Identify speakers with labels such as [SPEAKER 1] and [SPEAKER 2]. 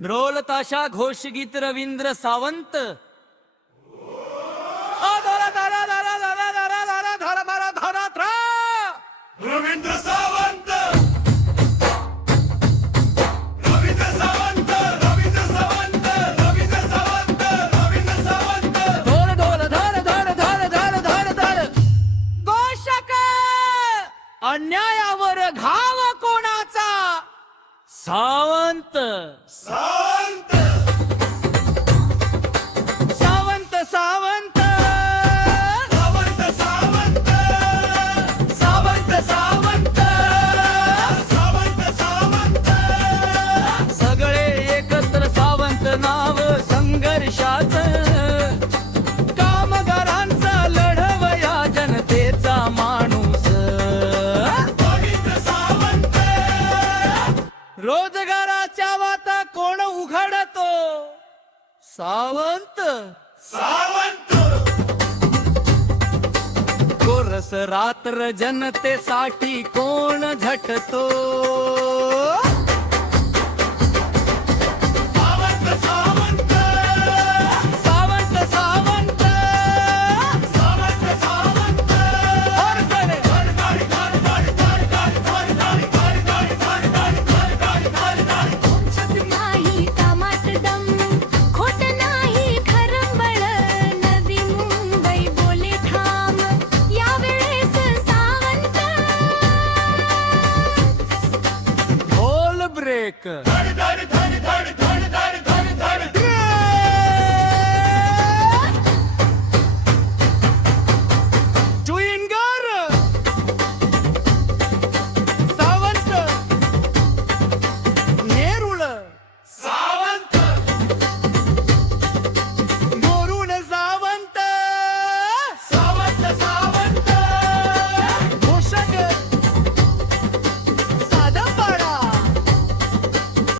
[SPEAKER 1] ढोलताशा घोषगीत रवींद्र सावंत
[SPEAKER 2] रवींद्र सावंत रवींद्र सावंत रवींद्र सावंत रवींद्र सावंत रवींद्र सावंत
[SPEAKER 1] अन्यायावर घाव कोणाचा सावंत सा नाव संघर्षाच. कामगारांचा लढवया जनतेचा माणूस. रोजगाराच्या वाता कोण उघडतो? सावंत.
[SPEAKER 2] सावंत.
[SPEAKER 1] कोरस रात्र जनतेसाठी कोण झटतो? good.